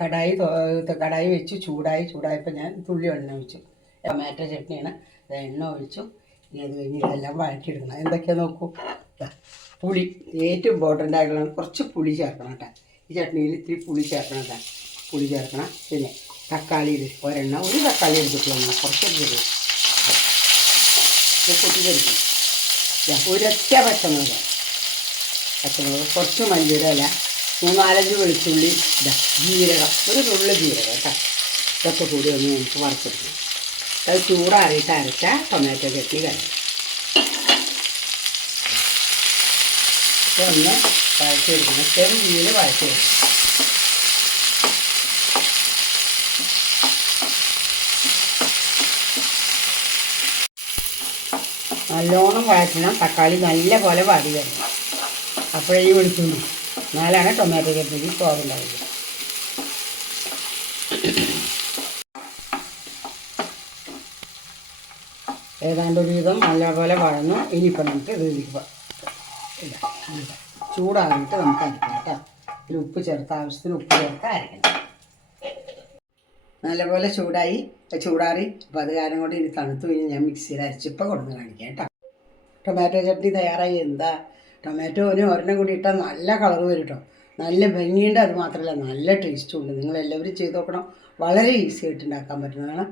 കടായി കടായി വെച്ച് ചൂടായി ചൂടായപ്പോൾ ഞാൻ തുള്ളി എണ്ണ ഒഴിച്ചു. ടൊമാറ്റോ ചട്നിയാണ്. എണ്ണ ഒഴിച്ചു. ഇനി അത് കഴിഞ്ഞ് ഇതെല്ലാം വഴറ്റിയെടുക്കണം. എന്തൊക്കെയാണ് നോക്കൂ? പുളി. ഏറ്റവും ഇമ്പോർട്ടന്റ് ആയിട്ടുള്ള കുറച്ച് പുളി ചേർക്കണം കേട്ടോ. ഈ ചട്നിയിൽ ഇത്തിരി പുളി ചേർക്കണം കേട്ടോ. പുളി ചേർക്കണം. പിന്നെ തക്കാളി ഒരെണ്ണം ഒരു തക്കാളി എടുത്തിട്ടുള്ള കുറച്ച് എടുത്തിട്ടുള്ളൂ ഒരൊറ്റ പച്ചമുളക്. പച്ചമുളക് കുറച്ച് മല്ലിയുടെ മൂന്നാലഞ്ച് വെളുത്തുള്ളി ഇതാ ജീരകം ഒരു നുള്ളു ജീരകം കേട്ടോ. ഇതൊക്കെ കൂടി ഒന്ന് നമുക്ക് വറുത്തെടുക്കും. അത് ചൂടാറിയിട്ട് അരച്ച ടൊമാറ്റോ ചട്നി കഴിഞ്ഞു. ഒന്ന് വഴച്ചെടുക്കണം ചെറു രീതിയിൽ വഴച്ചെടുക്കണം നല്ലോണം വഴറ്റണം. തക്കാളി നല്ല പോലെ വാടി വരണം. അപ്പോഴേ വെളുത്തുള്ളി എന്നാലാണ് ടൊമാറ്റോ ചട്നിക്ക് സ്വാദുണ്ടാവുക ഏതാണ്ട് ഒരു വിധം നല്ലപോലെ വഴന്നു. ഇനിയിപ്പോൾ നമുക്ക് ഇതിലേക്ക് ഇടാം. ചൂടാറിയിട്ട് നമുക്ക് അരിക്കണം കേട്ടോ. ഉപ്പ് ചേർത്ത് ആവശ്യത്തിന് ഉപ്പ് ചേർത്ത് അരക്കണം. നല്ലപോലെ ചൂടായി. ചൂടാറി. അപ്പോൾ അത് കാരണം കൊണ്ട് ഇനി തണുത്തു കഴിഞ്ഞ് ഞാൻ മിക്സിയിൽ അരച്ചിപ്പോൾ കൊടുന്ന് കാണിക്കാം കേട്ടോ. ടൊമാറ്റോ ചട്നി തയ്യാറായി. എന്താ? ടൊമാറ്റോന് ഒരെണ്ണം കൂടി ഇട്ടാൽ നല്ല കളർ വരും കേട്ടോ നല്ല ഭംഗിയുണ്ട് അത് മാത്രമല്ല നല്ല ടേസ്റ്റും ഉണ്ട്. നിങ്ങളെല്ലാവരും ചെയ്ത് നോക്കണം. വളരെ ഈസി ആയിട്ട് ഉണ്ടാക്കാൻ പറ്റുന്നതാണ്.